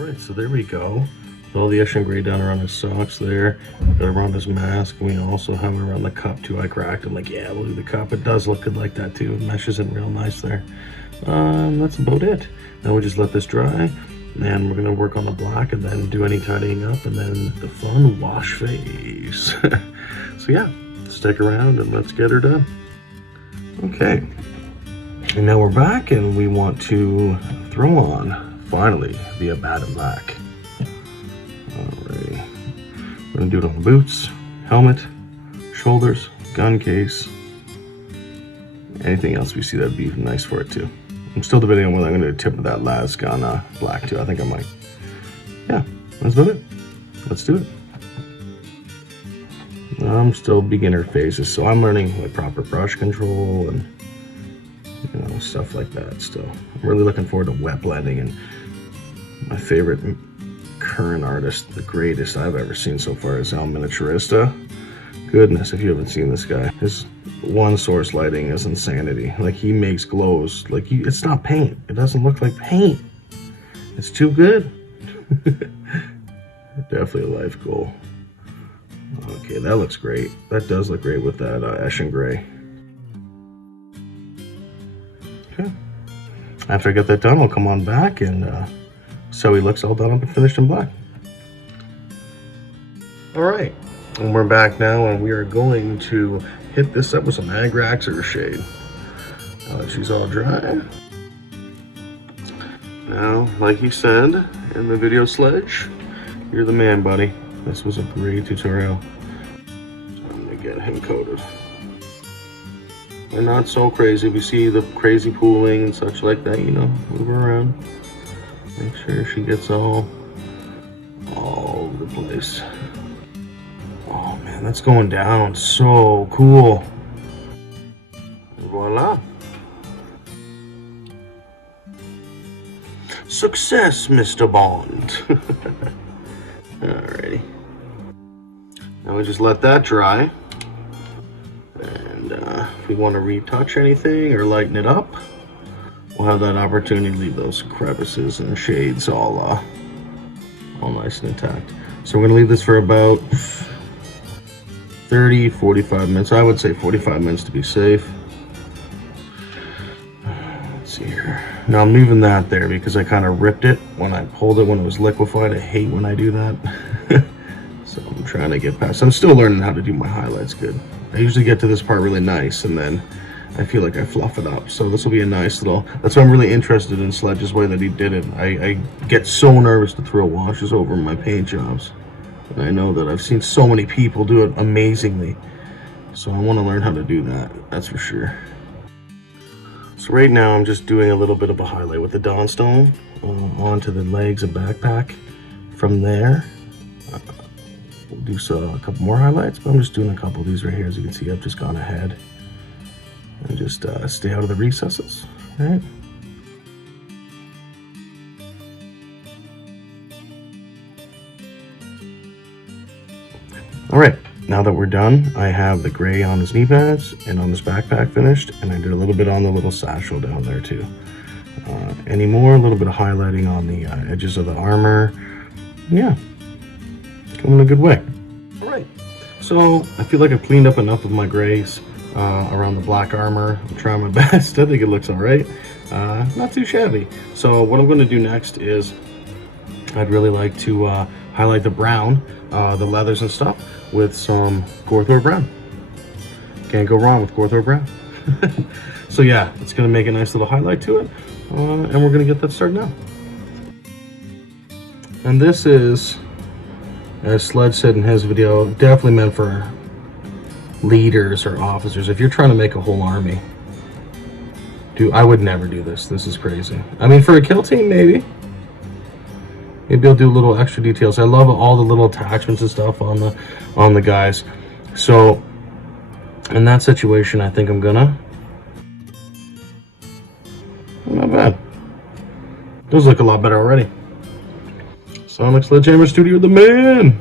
Alright, so there we go. All the Eshin gray down around his socks there, got around his mask, and we also have it around the cup too. I cracked him like, yeah, we'll do the cup. It does look good like that too. It meshes in real nice there. That's about it. Now we just let this dry, and we're gonna work on the black and then do any tidying up, and then the fun wash phase. So yeah, stick around and let's get her done. Okay, and now we're back, and we want to throw on, finally, the Abaddon Black. Alrighty, we're gonna do it on the boots, helmet, shoulders, gun case, anything else we see that'd be nice for it too. I'm still debating on whether I'm gonna tip of that last gun black too. I think I might. Yeah, that's about it. Let's do it. I'm still beginner phases, so I'm learning like proper brush control and stuff like that still. I'm really looking forward to wet blending, and my favorite current artist, the greatest I've ever seen so far, is El Miniaturista. Goodness, if you haven't seen this guy, his one source lighting is insanity. Like, he makes glows like it's not paint. It doesn't look like paint. It's too good. Definitely a life goal. Okay, that looks great. That does look great with that Eshin gray. Okay. After I get that done, I'll come on back and so he looks all done up and finished in black. Alright, and we're back now, and we are going to hit this up with some Agrax or shade. She's all dry. Now, like he said in the video Sledge, you're the man, buddy. This was a great tutorial. I'm gonna get him coated. And not so crazy. We see the crazy pooling and such like that, move her around. Make sure she gets all over the place. Oh man, that's going down so cool. Voila. Success, Mr. Bond. Alrighty. Now we just let that dry. And if we want to retouch anything or lighten it up, we'll have that opportunity to leave those crevices and shades all nice and intact. So we're going to leave this for about 30-45 minutes. I would say 45 minutes to be safe. Let's see here. Now I'm leaving that there because I kind of ripped it when I pulled it when it was liquefied. I hate when I do that. So I'm trying to get past. I'm still learning how to do my highlights good. I usually get to this part really nice, and then I feel like I fluff it up. So this will be a nice little, that's why I'm really interested in Sledge's way that he did it. I get so nervous to throw washes over my paint jobs. And I know that I've seen so many people do it amazingly. So I want to learn how to do that, that's for sure. So right now I'm just doing a little bit of a highlight with the Dawnstone onto the legs and backpack. From there, we'll do a couple more highlights, but I'm just doing a couple of these right here. As you can see, I've just gone ahead and just stay out of the recesses, right? All right, now that we're done, I have the gray on his knee pads and on his backpack finished, and I did a little bit on the little satchel down there too. Any more, a little bit of highlighting on the edges of the armor. Yeah, going a good way. All right, so I feel like I've cleaned up enough of my grays around the black armor. I'm trying my best. I think it looks all right. Not too shabby. So what I'm going to do next is I'd really like to highlight the brown, the leathers and stuff, with some Gorthor brown. Can't go wrong with Gorthor brown. So yeah, it's going to make a nice little highlight to it, and we're going to get that started now. And this is, as Sledge said in his video, definitely meant for leaders or officers. If you're trying to make a whole army, dude, I would never do this. This is crazy. I mean, for a kill team, maybe I'll do little extra details. I love all the little attachments and stuff on the guys. So in that situation, I think I'm gonna, not bad. Those look a lot better already. Sonic Sledgehammer Studio, the man.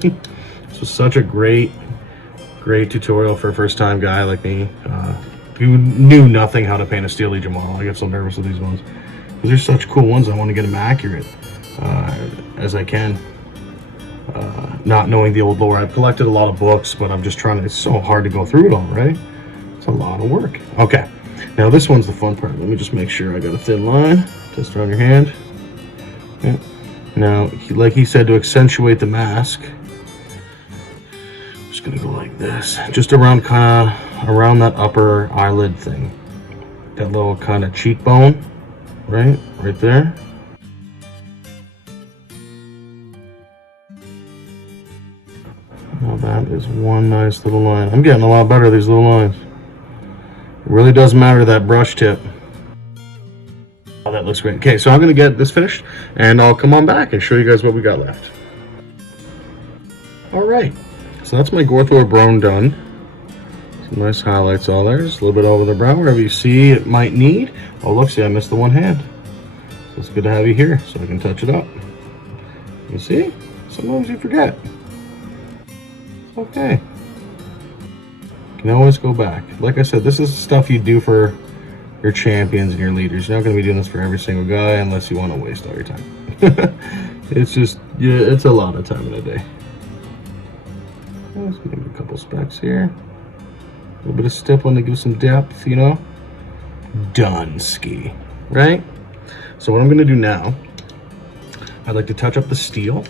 This was such a great tutorial for a first-time guy like me who knew nothing how to paint a Steel Legion model. I get so nervous with these ones because they're such cool ones. I want to get them accurate. as I can. Not knowing the old lore, I've collected a lot of books, but I'm just trying to, it's so hard to go through it all, right? It's a lot of work. Okay, now this one's the fun part. Let me just make sure I got a thin line just around your hand. Okay. Now, like he said, to accentuate the mask, I'm just gonna go like this, just around, kind of around that upper eyelid thing, that little kind of cheekbone, right there. Now that is one nice little line. I'm getting a lot better at these little lines. It really does matter, that brush tip. Oh, that looks great. Okay, so I'm going to get this finished, and I'll come on back and show you guys what we got left. Alright, so that's my Gorthor Brown done. Some nice highlights all there. Just a little bit over the brow, wherever you see it might need. Oh, look, see, I missed the one hand. So it's good to have you here so I can touch it up. You see? Sometimes you forget. Okay. You can always go back. Like I said, this is stuff you do for your champions and your leaders. You're not going to be doing this for every single guy unless you want to waste all your time. It's just, yeah, it's a lot of time in a day. Let's give a couple specks here. A little bit of stippling to give some depth, you know. Done ski, right? So what I'm going to do now, I'd like to touch up the steel.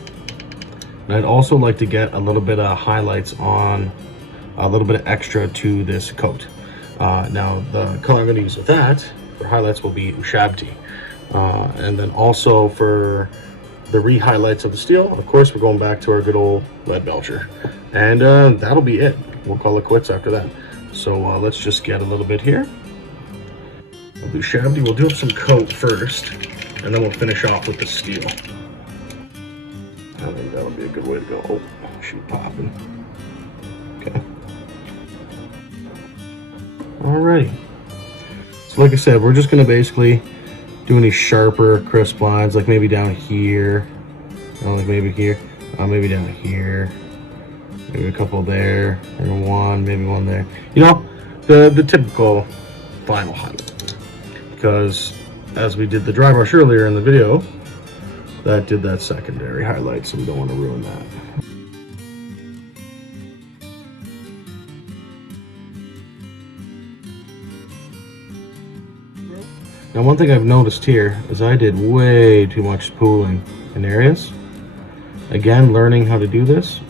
And I'd also like to get a little bit of highlights on, a little bit of extra to this coat. Now the color I'm going to use with that for highlights will be Ushabti. And then also for the re-highlights of the steel, of course, we're going back to our good old Lead Belcher. And that'll be it. We'll call it quits after that. So let's just get a little bit here. We'll do Ushabti. We'll do up some coat first, and then we'll finish off with the steel. I think that'll be a good way to go. Oh, shoot, popping. Okay. Alrighty. So like I said, we're just going to basically do any sharper, crisp lines, like maybe down here. Like maybe here. Maybe down here. Maybe a couple there. Maybe one, maybe one there. You know, the typical final highlight. Because as we did the dry brush earlier in the video, that did that secondary highlight, so we don't want to ruin that. Now one thing I've noticed here is I did way too much spooling in areas. Again, learning how to do this.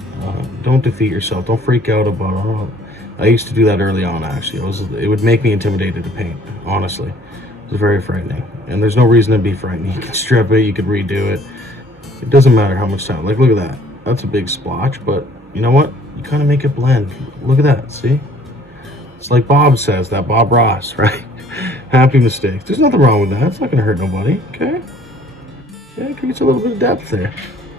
Don't defeat yourself. Don't freak out about it. Oh, I used to do that early on, actually. It would make me intimidated to paint, honestly. It was very frightening. And there's no reason to be frightened. You can strip it, you could redo it. It doesn't matter how much time. Like, look at that. That's a big splotch, but you know what? You kind of make it blend. Look at that, see? It's like Bob says, that Bob Ross, right? Happy mistakes. There's nothing wrong with that. It's not going to hurt nobody, okay? Yeah, it creates a little bit of depth there.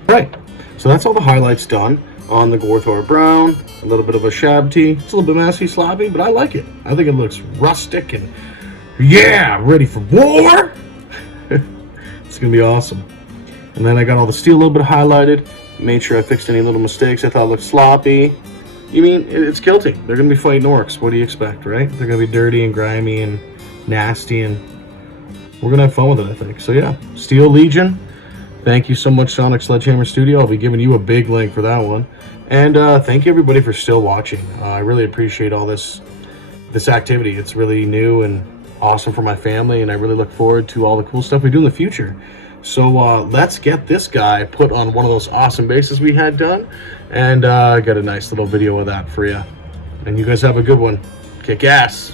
All right, so that's all the highlights done on the Gorthor Brown. A little bit of a Shabti. It's a little bit messy, sloppy, but I like it. I think it looks rustic and, yeah, ready for war. It's going to be awesome. And then I got all the steel a little bit highlighted. Made sure I fixed any little mistakes I thought looked sloppy. You mean, it's guilty. They're going to be fighting orcs. What do you expect, right? They're going to be dirty and grimy and nasty, and we're going to have fun with it, I think. So yeah, Steel Legion. Thank you so much, Sonic Sledgehammer Studio. I'll be giving you a big link for that one. And thank you, everybody, for still watching. I really appreciate all this activity. It's really new and awesome for my family, and I really look forward to all the cool stuff we do in the future. So let's get this guy put on one of those awesome bases we had done, and I got a nice little video of that for you. And you guys have a good one. Kick ass.